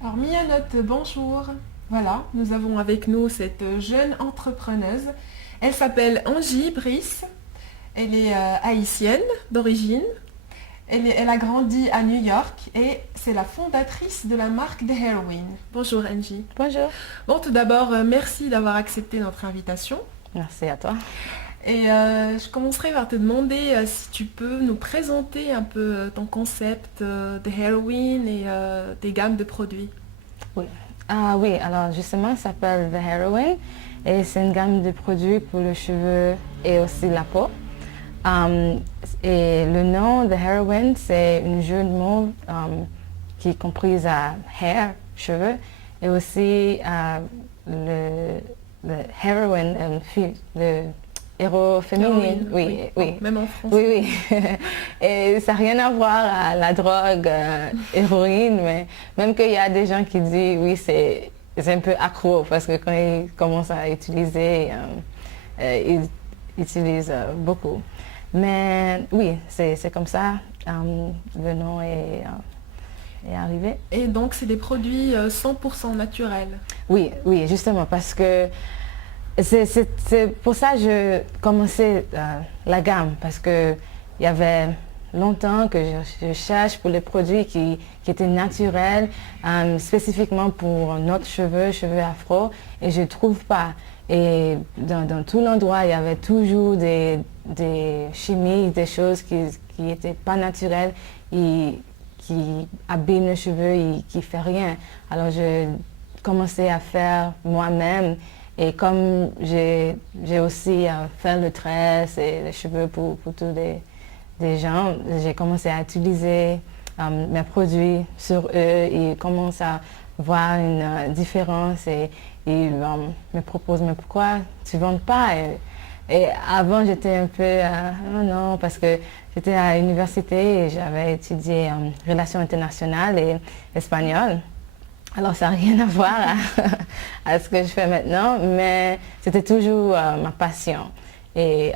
Alors Mianote, bonjour. Voilà, nous avons avec nous cette jeune entrepreneuse. Elle s'appelle Angie Brice. Elle est haïtienne d'origine. Elle a grandi à New York et c'est la fondatrice de la marque The Heroine. Bonjour Angie. Bonjour. Bon, tout d'abord, merci d'avoir accepté notre invitation. Merci à toi. Et je commencerai par te demander si tu peux nous présenter un peu ton concept de Heroine et tes gammes de produits. Oui. Ah oui, alors justement, ça s'appelle The Heroine et c'est une gamme de produits pour le cheveu et aussi la peau. Et le nom The Heroine, c'est une jeu de mots qui est comprise à hair, cheveux, et aussi le heroine, le héros féminin. Héroïne, Oui, oui. Même en français. Oui, oui. Et ça n'a rien à voir à la drogue, héroïne, mais même qu'il y a des gens qui disent, oui, c'est un peu accro, parce que quand ils commencent à utiliser, ils utilisent beaucoup. Mais oui, c'est comme ça, le nom est arrivé. Et donc, c'est des produits 100% naturels. Oui, oui, justement, parce que c'est pour ça que je commençais la gamme, parce que il y avait longtemps que je cherche pour les produits qui étaient naturels, spécifiquement pour notre cheveux afro, et je ne trouve pas. Et dans tout l'endroit, il y avait toujours des chimies, des choses qui n'étaient pas naturelles, et qui abîment les cheveux et qui ne font rien. Alors je commençais à faire moi-même. Et comme j'ai aussi fait le tresse et les cheveux pour tous les gens, j'ai commencé à utiliser mes produits sur eux et commence à voir une différence et me propose mais pourquoi tu ne vends pas et avant j'étais un peu oh non parce que j'étais à l'université et j'avais étudié relations internationales et espagnol. Alors, ça n'a rien à voir à ce que je fais maintenant, mais c'était toujours ma passion. Et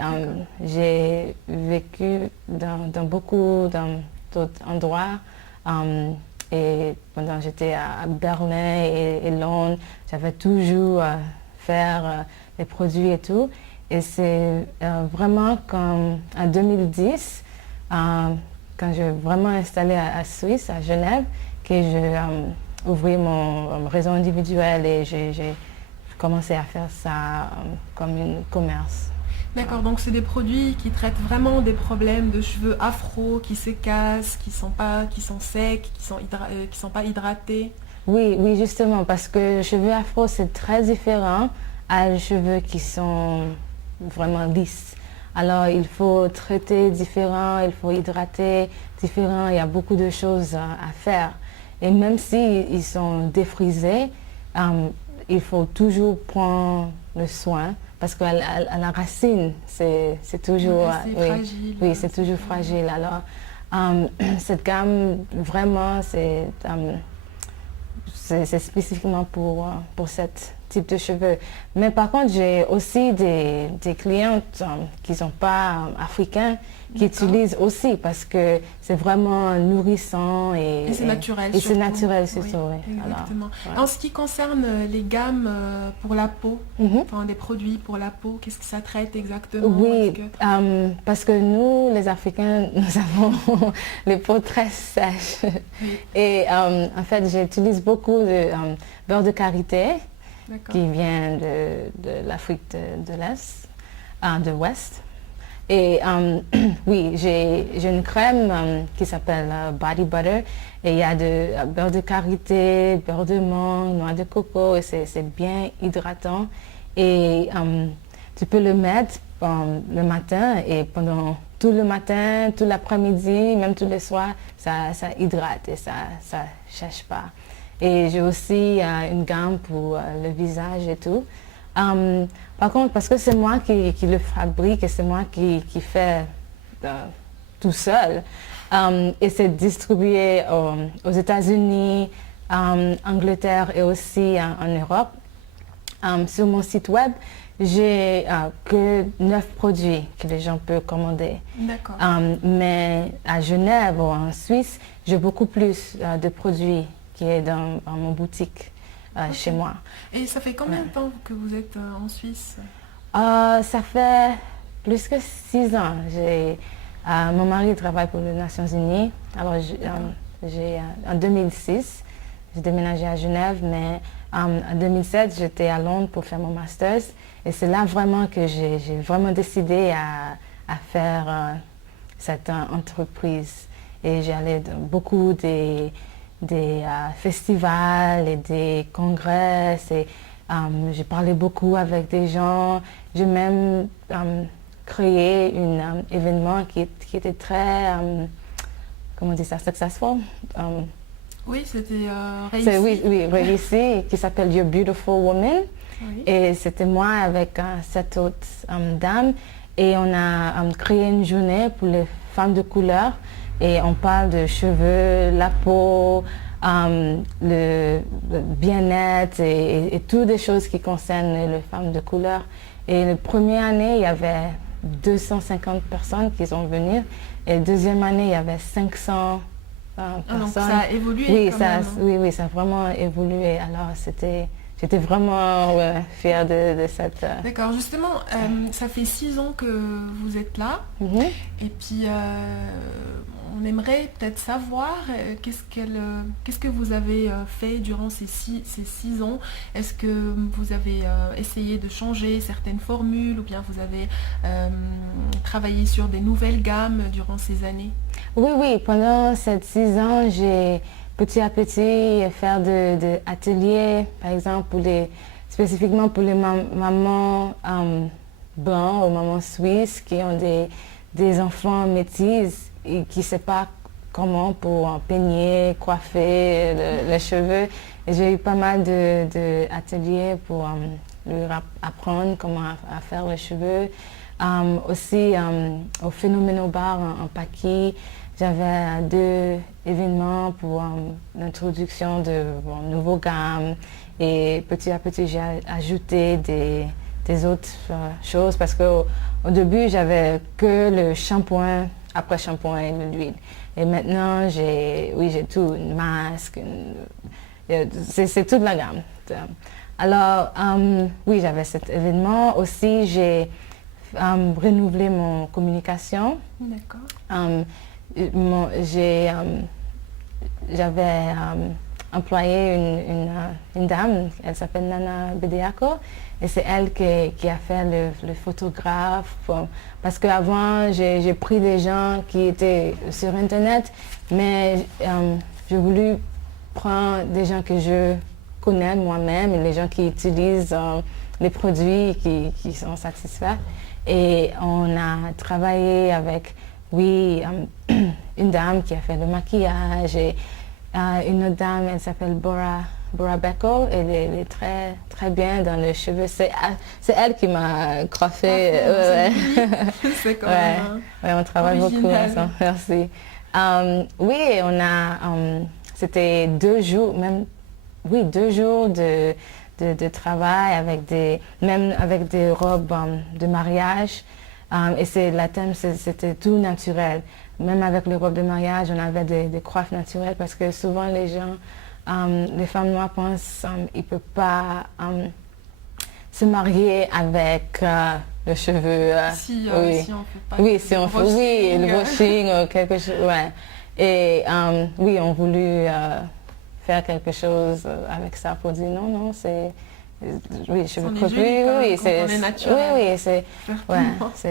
j'ai vécu dans beaucoup d'autres endroits. Et pendant que j'étais à Berlin et Londres, j'avais toujours faire les produits et tout. Et c'est vraiment comme en 2010, quand j'ai vraiment installé à Suisse, à Genève, que je ouvrir mon réseau individuel et j'ai commencé à faire ça comme un commerce. D'accord, donc c'est des produits qui traitent vraiment des problèmes de cheveux afro, qui se cassent, qui sont secs, qui sont pas hydratés. Oui, oui, justement, parce que les cheveux afro, c'est très différent à les cheveux qui sont vraiment lisses. Alors, il faut traiter différent, il faut hydrater différent, il y a beaucoup de choses à faire. Et même s'ils sont défrisés, il faut toujours prendre le soin parce qu'à la racine, c'est toujours, oui, fragile. oui, c'est toujours fragile. Alors, cette gamme, vraiment, c'est spécifiquement pour ce type de cheveux. Mais par contre, j'ai aussi des clientes qui ne sont pas africains qui utilisent aussi parce que c'est vraiment nourrissant et c'est naturel. Et c'est naturel, c'est ça, oui. Exactement. Alors, ouais. En ce qui concerne les gammes pour la peau, enfin des produits pour la peau, qu'est-ce que ça traite exactement? Oui, parce que nous, les Africains, nous avons les peaux très sèches. Oui. Et en fait, j'utilise beaucoup de beurre de karité qui vient de l'Afrique de l'Est, de l'Ouest. Et oui, j'ai une crème qui s'appelle Body Butter et il y a de beurre de karité, beurre de mangue, noix de coco et c'est bien hydratant. Et tu peux le mettre le matin et pendant tout le matin, tout l'après-midi, même tous les soirs, ça hydrate et ça ne sèche pas. Et j'ai aussi une gamme pour le visage et tout. Par contre, parce que c'est moi qui le fabrique et c'est moi qui fais tout seul, et c'est distribué aux États-Unis, Angleterre et aussi en Europe. Sur mon site web, j'ai que 9 produits que les gens peuvent commander. D'accord. Mais à Genève ou en Suisse, j'ai beaucoup plus de produits qui est dans mon boutique chez moi. Et ça fait combien de temps que vous êtes en Suisse? Ça fait plus que 6 ans. Mon mari travaille pour les Nations Unies. Alors, en 2006, j'ai déménagé à Genève, mais en 2007, j'étais à Londres pour faire mon master's. Et c'est là vraiment que j'ai vraiment décidé à faire cette entreprise. Et j'ai allé dans beaucoup des festivals et des congrès. Et j'ai parlé beaucoup avec des gens. J'ai même créé un événement qui était très, comment on dit ça, successful. Oui, c'était réussi. Oui, réussi, qui s'appelle Your Beautiful Woman. Oui. Et c'était moi avec 7 autres dames. Et on a créé une journée pour les femmes de couleur. Et on parle de cheveux, la peau, le bien-être et toutes les choses qui concernent les femmes de couleur. Et la première année, il y avait 250 personnes qui sont venues. Et la deuxième année, il y avait 500 personnes. Donc ça a évolué oui, ça a vraiment évolué. Alors, j'étais vraiment fière de cette... D'accord, justement, ça fait 6 ans que vous êtes là. Mm-hmm. Et puis, on aimerait peut-être savoir qu'est-ce que vous avez fait durant ces 6 ans. Est-ce que vous avez essayé de changer certaines formules ou bien vous avez travaillé sur des nouvelles gammes durant ces années? Oui, pendant ces 6 ans, j'ai petit à petit faire des ateliers, par exemple, spécifiquement pour les mamans blancs ou mamans suisses qui ont des enfants métis et qui ne savent pas comment pour peigner, coiffer les cheveux. Et j'ai eu pas mal d'ateliers pour leur apprendre comment à faire les cheveux. Aussi, au Phénoménobar en Pâquis, j'avais 2 événements pour l'introduction de nouveaux gammes. Et petit à petit, j'ai ajouté des autres choses parce qu'au début, j'avais que le shampoing, après shampoing et l'huile. Et maintenant, j'ai tout, une masque, c'est toute la gamme. Alors, oui, j'avais cet événement. Aussi, j'ai renouvelé mon communication. D'accord. J'avais employé une dame, elle s'appelle Nana Bedeako, et c'est elle qui a fait le photographe. Parce qu'avant, j'ai pris des gens qui étaient sur Internet, mais j'ai voulu prendre des gens que je connais moi-même, et les gens qui utilisent les produits et qui sont satisfaits. Et on a travaillé avec, une dame qui a fait le maquillage et une autre dame, elle s'appelle Bora Becko, elle est très, très bien dans les cheveux. C'est elle qui m'a coiffée. C'est quand même on travaille original. beaucoup ensemble. Merci. On a, c'était 2 jours, 2 jours de travail même avec des robes de mariage. Et la thème, c'était tout naturel. Même avec les robes de mariage, on avait des coiffes naturelles parce que souvent les gens, les femmes noires pensent qu'ils ne peuvent pas se marier avec le cheveu. Si on ne fait pas le washing ou quelque chose. Ouais. Et on voulu faire quelque chose avec ça pour dire non, c'est... Oui, je veux joli, c'est naturel. C'est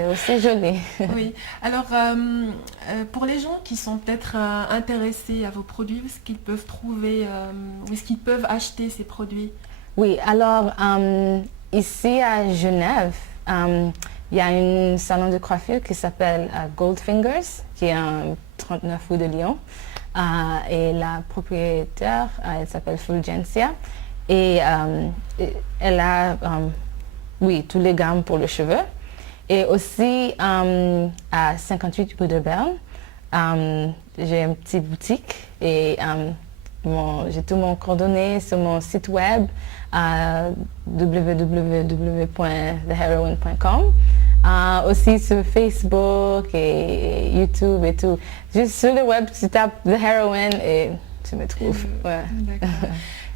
aussi joli. Oui. Alors, pour les gens qui sont peut-être intéressés à vos produits, où est-ce qu'ils peuvent trouver, où est-ce qu'ils peuvent acheter ces produits? Oui, alors ici à Genève, il y a un salon de coiffure qui s'appelle Goldfingers, qui est en 39 rue de Lyon. Et la propriétaire, elle s'appelle Fulgencia. Et elle a, tous les gammes pour les cheveux. Et aussi, à 58 rue de Berne, j'ai une petite boutique et j'ai tout mon coordonnées sur mon site web www.theheroine.com. Aussi sur Facebook et YouTube et tout. Juste sur le web, tu tapes The Heroine et tu me trouves. Ouais. D'accord.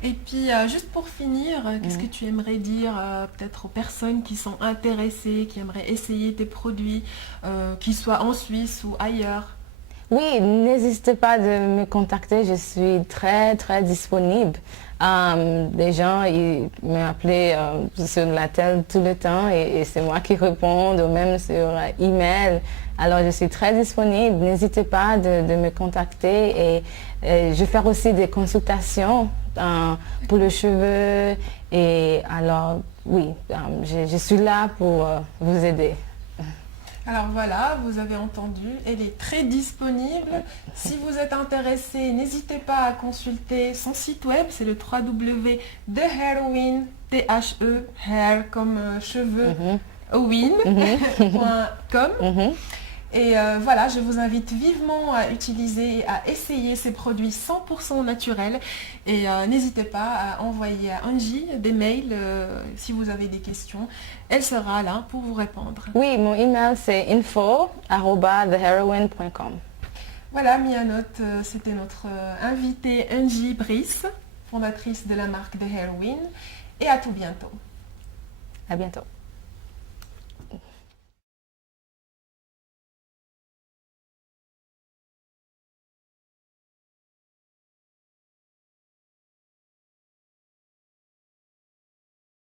Et puis, juste pour finir, qu'est-ce que tu aimerais dire peut-être aux personnes qui sont intéressées, qui aimeraient essayer tes produits, qu'ils soient en Suisse ou ailleurs? Oui, n'hésitez pas de me contacter, je suis très très disponible. Les gens ils m'appellent sur la télé tout le temps et c'est moi qui réponds, ou même sur email. Alors je suis très disponible, n'hésitez pas de me contacter et je vais faire aussi des consultations pour les cheveux et alors oui, je suis là pour vous aider. Alors voilà, vous avez entendu, elle est très disponible. Si vous êtes intéressé, n'hésitez pas à consulter son site web, c'est le www.thehairwin, T-H-E, hair comme cheveux, win.com. Et voilà, je vous invite vivement à utiliser et à essayer ces produits 100% naturels. Et n'hésitez pas à envoyer à Angie des mails si vous avez des questions. Elle sera là pour vous répondre. Oui, mon email c'est info@theheroine.com. Voilà, Mianote, c'était notre invitée Angie Brice, fondatrice de la marque The Heroine. Et à tout bientôt. À bientôt.